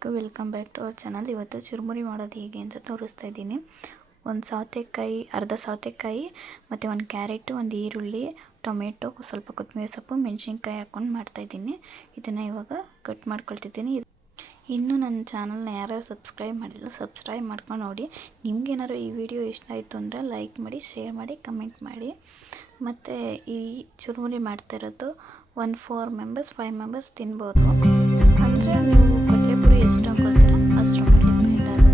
ಎಲ್ಲರಿಗೂ welcome back to our channel. ಇವತ್ತು ಚುರುಮುರಿ ಮಾಡೋದು ಹೇಗೆ ಅಂತ ತೋರಿಸ್ತಾ ಇದ್ದೀನಿ. ಒಂದು ಸೌತೆಕಾಯಿ, ಅರ್ಧ ಸೌತೆಕಾಯಿ ಮತ್ತು ಒಂದು ಕ್ಯಾರೆಟು, ಒಂದು ಈರುಳ್ಳಿ, ಟೊಮೆಟೊ, ಸ್ವಲ್ಪ ಕೊತ್ತಂಬರಿ ಸೊಪ್ಪು, ಮೆಣಸಿನ್ಕಾಯಿ ಹಾಕ್ಕೊಂಡು ಮಾಡ್ತಾಯಿದ್ದೀನಿ. ಇದನ್ನು ಇವಾಗ ಕಟ್ ಮಾಡ್ಕೊಳ್ತಿದ್ದೀನಿ. ಇನ್ನೂ ನನ್ನ ಚಾನಲ್ನ ಯಾರ್ಯಾರು ಸಬ್ಸ್ಕ್ರೈಬ್ ಮಾಡಿಲ್ಲ ಸಬ್ಸ್ಕ್ರೈಬ್ ಮಾಡ್ಕೊಂಡು ನೋಡಿ. ನಿಮ್ಗೇನಾದ್ರು ಈ ವಿಡಿಯೋ ಇಷ್ಟ ಆಯಿತು ಅಂದರೆ ಲೈಕ್ ಮಾಡಿ, ಶೇರ್ ಮಾಡಿ, ಕಮೆಂಟ್ ಮಾಡಿ. ಮತ್ತು ಈ ಚುರುಮುರಿ ಮಾಡ್ತಾ ಇರೋದು 4 ಮೆಂಬರ್ಸ್ 5 ಮೆಂಬರ್ಸ್ ತಿನ್ಬೋದು. ಅಂದರೆ ನೀವು ಕಡಲೆಪುರಿ ಎಷ್ಟು ಹಾಕ್ಕೊಳ್ತೀರ ಅಷ್ಟರ ಮೇಲೆ ಡಿಪೆಂಡ್ ಆಗುತ್ತೆ.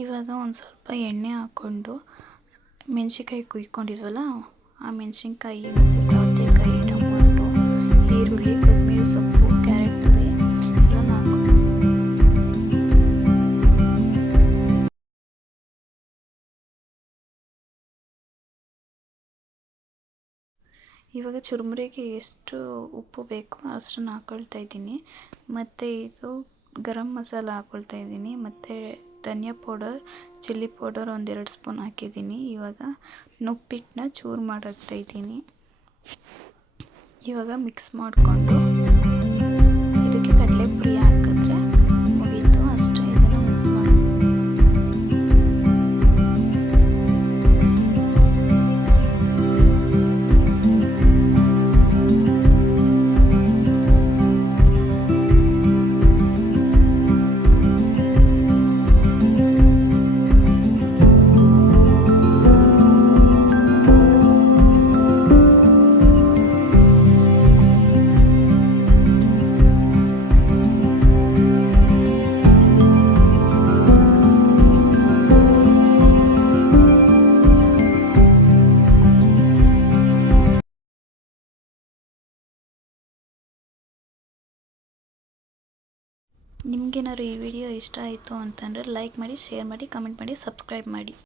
ಇವಾಗ ಒಂದು ಸ್ವಲ್ಪ ಎಣ್ಣೆ ಹಾಕ್ಕೊಂಡು ಮೆಣಸಿನ್ಕಾಯಿ ಕುಯ್ಕೊಂಡಿದ್ವಲ್ಲ ಆ ಮೆಣಸಿನ್ಕಾಯಿ ಮತ್ತು ಸೌತೆಕಾಯಿ, ಟೊಮೊಟೊ, ಈರುಳ್ಳಿ, ಕೊತ್ತಂಬರಿ ಸೊಪ್ಪು, ಕ್ಯಾರೆಟ್ ತುರಿ ಎಲ್ಲ ಹಾಕ್ಕೊಂಡು ಇವಾಗ ಚುರುಮುರಿಗೆ ಎಷ್ಟು ಉಪ್ಪು ಬೇಕು ಅಷ್ಟನ್ನು ಹಾಕ್ಕೊಳ್ತಾ ಇದ್ದೀನಿ. ಮತ್ತು ಇದು ಗರಂ ಮಸಾಲ ಹಾಕ್ಕೊಳ್ತಾ ಇದ್ದೀನಿ. ಮತ್ತು ಧನಿಯಾ ಪೌಡರ್, ಚಿಲ್ಲಿ ಪೌಡರ್ 1-2 ಸ್ಪೂನ್ ಹಾಕಿದ್ದೀನಿ. ಇವಾಗ ನುಪ್ಪಿಟ್ಟನ್ನ ಚೂರು ಮಾಡ್ತಾ ಇದ್ದೀನಿ. ಇವಾಗ ಮಿಕ್ಸ್ ಮಾಡಿಕೊಂಡು ಇದಕ್ಕೆ ಕಡಲೆಪುರಿ ಹಾಕಿದ್ರೆ ಮುಗೀತು ಅಷ್ಟೇ. ಇದನ್ನು ಮಿಕ್ಸ್ ಮಾಡಿ ನಿಮಗೇನಾದ್ರು ಈ ವಿಡಿಯೋ ಇಷ್ಟ ಆಯಿತು ಅಂತಂದರೆ ಲೈಕ್ ಮಾಡಿ, ಶೇರ್ ಮಾಡಿ, ಕಮೆಂಟ್ ಮಾಡಿ, ಸಬ್ಸ್ಕ್ರೈಬ್ ಮಾಡಿ.